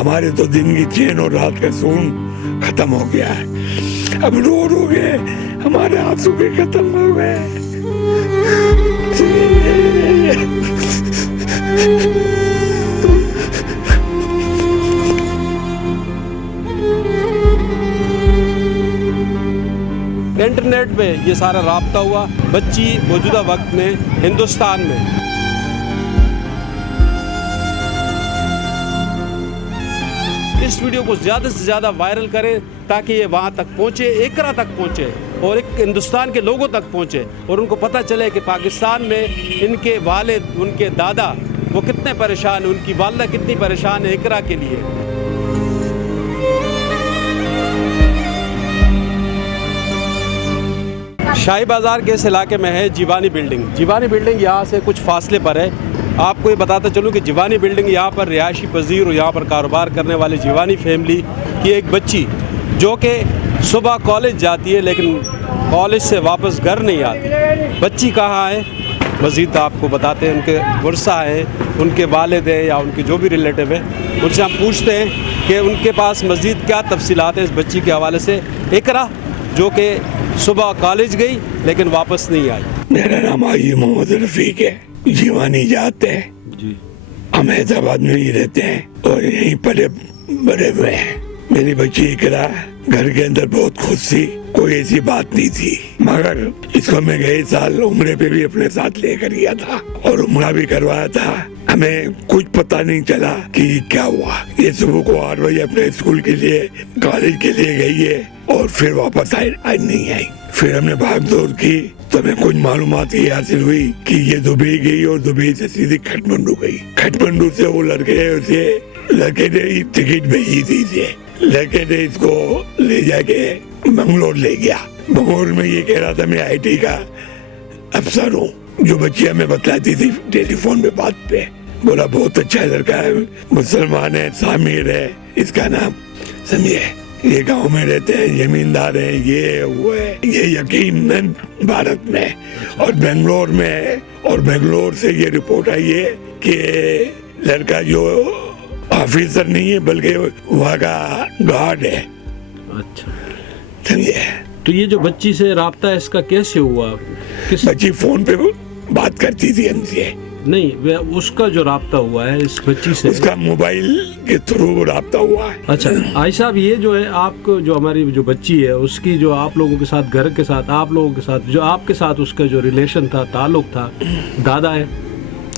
हमारे तो दिन की चैन और रात का सुकून खत्म हो गया है। अब रो रो के हमारे आंसू भी खत्म हो गए। इंटरनेट पे ये सारा राब्ता हुआ। बच्ची मौजूदा वक्त में हिंदुस्तान में। इस वीडियो को ज़्यादा से ज़्यादा वायरल करें ताकि ये वहाँ तक पहुँचे, इकरा तक पहुँचे और एक हिंदुस्तान के लोगों तक पहुँचे और उनको पता चले कि पाकिस्तान में इनके वालिद, उनके दादा वो कितने परेशान, उनकी वालदा कितनी परेशान है इकरा के लिए। शाही बाज़ार के इस इलाके में है जीवानी बिल्डिंग। जीवानी बिल्डिंग यहाँ से कुछ फासले पर है। आपको ये बताता चलूँ कि जीवानी बिल्डिंग यहाँ पर रिहायशी पजीर और यहाँ पर कारोबार करने वाली जीवानी फैमिली की एक बच्ची जो कि सुबह कॉलेज जाती है लेकिन कॉलेज से वापस घर नहीं आती। बच्ची कहाँ है मज़ीद आपको बताते हैं। उनके वर्षा हैं, उनके वालिद हैं या उनके जो भी रिलेटिव हैं, उनसे हम पूछते हैं कि उनके पास मज़ीद क्या तफसीलात हैं इस बच्ची के हवाले से। इकरा जो कि सुबह कॉलेज गई लेकिन वापस नहीं आई। मेरा नाम हाजी मोहम्मद रफीक है। जीवानी जाते हैं जी, हम हैदराबाद में ही रहते हैं और यहीं पर बड़े हुए हैं। मेरी बच्ची इकरा घर के अंदर बहुत खुश थी, कोई ऐसी बात नहीं थी, मगर इसको मैं गए साल उम्रे पे भी अपने साथ लेकर गया था और उम्रा भी करवाया था। हमें कुछ पता नहीं चला कि क्या हुआ। ये सुबह को 8 बजे अपने स्कूल के लिए, कॉलेज के लिए गई है और फिर वापस आज नहीं आई। फिर हमने भाग दौड़ की तो हमें कुछ मालूमात ये हासिल हुई कि ये दुबई गई और दुबई से सीधे खटमंडू गई। खटमंडू से वो लड़के ने टिकट भेजी थी इसे, लड़के ने इसको ले जाके बंगलोर ले गया। बंगलोर में ये कह रहा था मैं IT का अफसर हूँ। जो बच्ची हमें बताती थी टेलीफोन पे बात पे, बोला बहुत अच्छा लड़का है, मुसलमान है, सामिर है, इसका नाम समझे, ये गांव में रहते हैं, जमींदार है, ये वो है। ये यकीनन भारत में और बेंगलोर में है और बेंगलोर से ये रिपोर्ट आई है कि लड़का जो ऑफिसर नहीं है बल्कि वहाँ का गार्ड है। अच्छा, समझे। तो ये जो बच्ची से राब्ता इसका कैसे हुआ? बच्ची फोन पे बात करती थी हमसे। नहीं, उसका जो राब्ता हुआ है इस बच्ची से, उसका मोबाइल के थ्रू राब्ता हुआ है। अच्छा आई साहब, ये जो है आपको जो हमारी जो बच्ची है उसकी जो आप लोगों के साथ, घर के साथ, आप लोगों के साथ, जो आपके साथ उसका जो रिलेशन था, ताल्लुक था, दादा है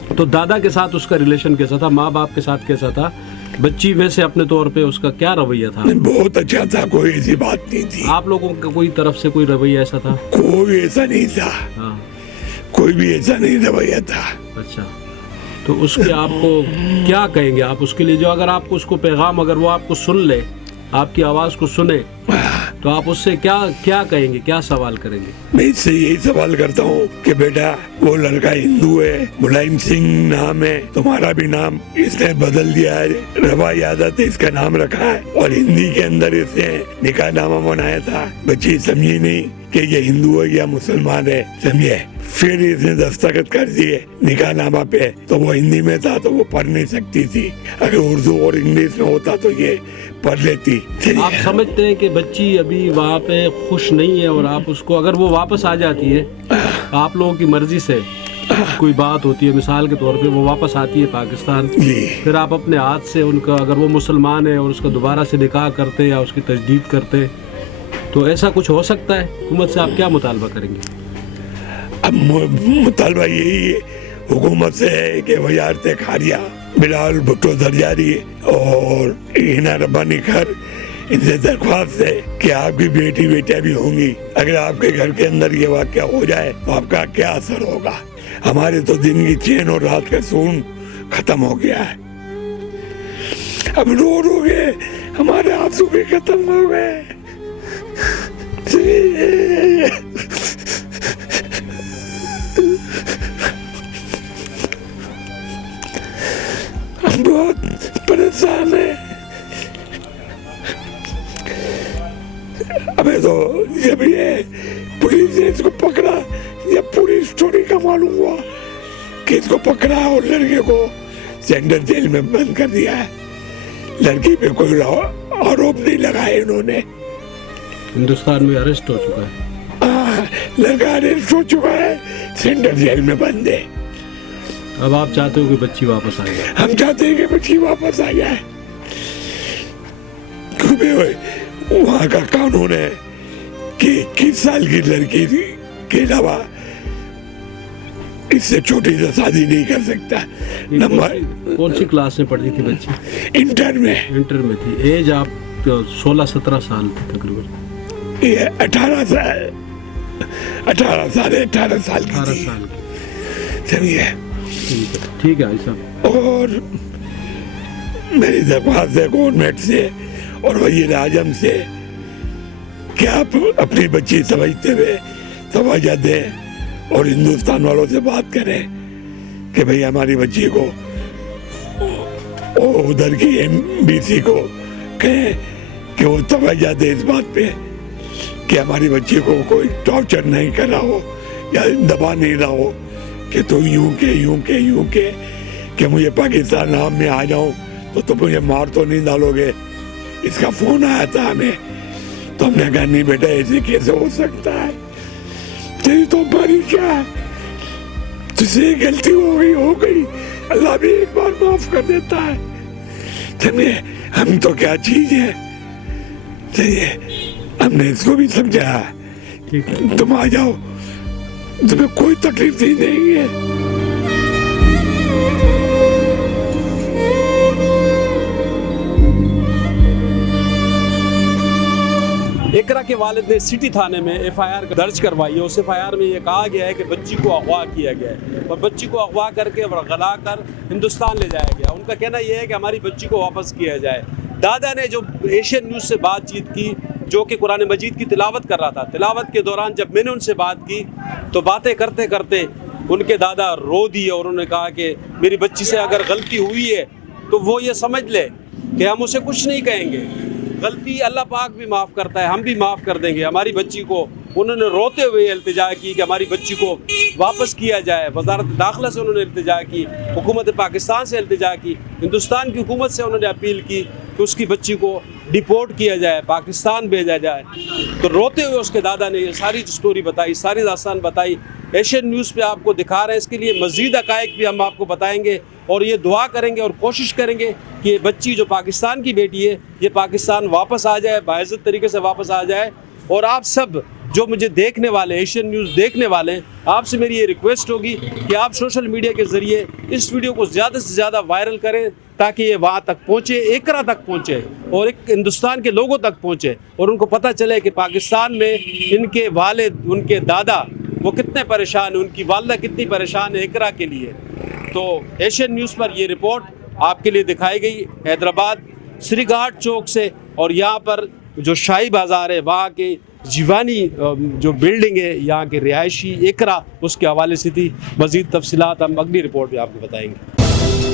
तो दादा के साथ उसका रिलेशन कैसा था, माँ बाप के साथ कैसा था, बच्ची वैसे अपने तौर पे उसका क्या रवैया था? बहुत अच्छा था, कोई ऐसी बात नहीं थी। आप लोगों का कोई तरफ से कोई रवैया ऐसा था? कोई ऐसा नहीं था। हाँ, कोई भी ऐसा नहीं रवैया था। अच्छा, तो उसके आपको क्या कहेंगे आप उसके लिए, जो अगर आपको उसको पैगाम, अगर वो आपको सुन ले, आपकी आवाज को सुने, तो आप उससे क्या कहेंगे, क्या सवाल करेंगे? मैं इससे यही सवाल करता हूँ कि बेटा वो लड़का हिंदू है, मुलायम सिंह नाम है, तुम्हारा भी नाम इसने बदल दिया है, रवा यादत इसका नाम रखा है और हिंदी के अंदर इसने निकाहनामा बनाया था। बच्ची समझी नहीं कि ये हिंदू है या मुसलमान है, समझे। फिर इसने दस्तखत कर दिए निकाहनामा पे, तो वो हिंदी में था तो वो पढ़ नहीं सकती थी। अगर उर्दू और इंग्लिश में होता तो ये पढ़ लेती। आप समझते हैं कि बच्ची अभी वहाँ पे खुश नहीं है और आप उसको, अगर वो वापस आ जाती है, आप लोगों की मर्जी से कोई बात होती है, मिसाल के तौर पे वो वापस आती है पाकिस्तान, फिर आप अपने हाथ से उनका, अगर वो मुसलमान है और उसका दोबारा से निकाह करते या उसकी तजदीद करते, तो ऐसा कुछ हो सकता है? हुकूमत से आप क्या मुतालबा करेंगे? अब मुतालबा यही है हुकूमत से है कि वजारत खारिया बिलाल भुट्टो जरदारी और हिना रब्बानी खर, इनसे दरख्वास्त है कि आपकी बेटी बेटियां भी होंगी, अगर आपके घर के अंदर ये वाक़या हो जाए तो आपका क्या असर होगा। हमारे तो दिन की चैन और रात का सुकून खत्म हो गया है। अब रो रो के हमारे आंसू भी खत्म हो गए। हम बहुत परेशान है। अबे तो जब ये पुलिस ने इसको पकड़ा, ये पूरी स्टोरी का मालूम हुआ कि इसको पकड़ा और लड़के को सेंट्रल जेल में बंद कर दिया है, लड़की पे कोई आरोप नहीं लगाए इन्होंने। हिंदुस्तान में अरेस्ट हो चुका है। लड़का अरेस्ट हो चुका है, सेंट्रल जेल में बंद है। अब आप चाहते हो कि बच्ची वापस आ जाए? हम चाहते हैं कि बच्ची वापस आ जाए, क्योंकि वहाँ का कानून है कि 21 साल की लड़की के अलावा इससे छोटी से शादी नहीं कर सकता। नंबर कौन सी क्लास में पढ़ती थी बच्ची? इंटर में। इंटर में थी। एज आप 16-17 साल थी तकरीबन। ये 18 साल की थी। समझिए? ठीक है साहब। और मेरी दरख्वास्त है गवर्नमेंट से और वज़ीर आज़म से कि आप अपनी बच्ची समझते हुए तवज्जो दें और हिंदुस्तान वालों से बात करें कि भाई हमारी बच्ची को उधर की एमबीसी को कहें कि वो तवज्जो दे इस बात पे कि हमारी बच्ची को कोई टॉर्चर नहीं कर रहा हो या दबा नहीं रहा हो कि तुम यूं के कि मुझे पाकिस्तान नाम में आ जाऊं तो तुम मुझे मार तो नहीं डालोगे। इसका फोन आया था हमें, तो हमने कहा नहीं बेटा ऐसे कैसे हो सकता है, तेरी तो हमारी क्या है, तुझसे गलती हो गई, अल्लाह भी एक बार माफ कर देता है। समझे? हम तो क्या चीज है। हमने इसको भी समझाया, तुम आ जाओ, तुम्हें कोई तकलीफ नहीं देंगे। इकरा के वालिद ने सिटी थाने में एफआईआर दर्ज करवाई है। उस एफआईआर में ये कहा गया है कि बच्ची को अगवा किया गया है और बच्ची को अगवा करके गला कर हिंदुस्तान ले जाया गया। उनका कहना यह है कि हमारी बच्ची को वापस किया जाए। दादा ने जो एशियन न्यूज़ से बातचीत की, जो कि कुरान मजीद की तिलावत कर रहा था, तिलावत के दौरान जब मैंने उनसे बात की तो बातें करते करते उनके दादा रो दिए और उन्होंने कहा कि मेरी बच्ची से अगर गलती हुई है तो वो ये समझ ले कि हम उसे कुछ नहीं कहेंगे, गलती अल्लाह पाक भी माफ़ करता है, हम भी माफ़ कर देंगे। हमारी बच्ची को उन्होंने रोते हुए इल्तिजा की कि हमारी बच्ची को वापस किया जाए। वज़ारत दाखिला से उन्होंने इल्तिजा की, हुकूमत पाकिस्तान से इल्तिजा की, हिंदुस्तान की हुकूमत से उन्होंने अपील की कि उसकी बच्ची को डिपोर्ट किया जाए, पाकिस्तान भेजा जाए। तो रोते हुए उसके दादा ने ये सारी स्टोरी बताई, सारी दास्तान बताई। एशियन न्यूज़ पे आपको दिखा रहे हैं। इसके लिए मज़ीद हक़ाइक़ भी हम आपको बताएंगे और ये दुआ करेंगे और कोशिश करेंगे कि ये बच्ची जो पाकिस्तान की बेटी है ये पाकिस्तान वापस आ जाए, बाइज़्ज़त तरीके से वापस आ जाए। और आप सब जो मुझे देखने वाले, एशियन न्यूज़ देखने वाले, आपसे मेरी ये रिक्वेस्ट होगी कि आप सोशल मीडिया के ज़रिए इस वीडियो को ज़्यादा से ज़्यादा वायरल करें ताकि ये वहाँ तक पहुँचे, एकरा तक पहुँचे और एक हिंदुस्तान के लोगों तक पहुँचे और उनको पता चले कि पाकिस्तान में इनके वालिद, उनके दादा वो कितने परेशान हैं, उनकी वालदा कितनी परेशान है एकरा के लिए। तो एशियन न्यूज़ पर ये रिपोर्ट आपके लिए दिखाई गई हैदराबाद श्री घाट चौक से। और यहाँ पर जो शाही बाज़ार है वहाँ के जीवानी जो बिल्डिंग है यहाँ के रिहायशी एकरा, उसके हवाले से थी। मज़ीद तफसीलात हम अगली रिपोर्ट में आपको बताएंगे।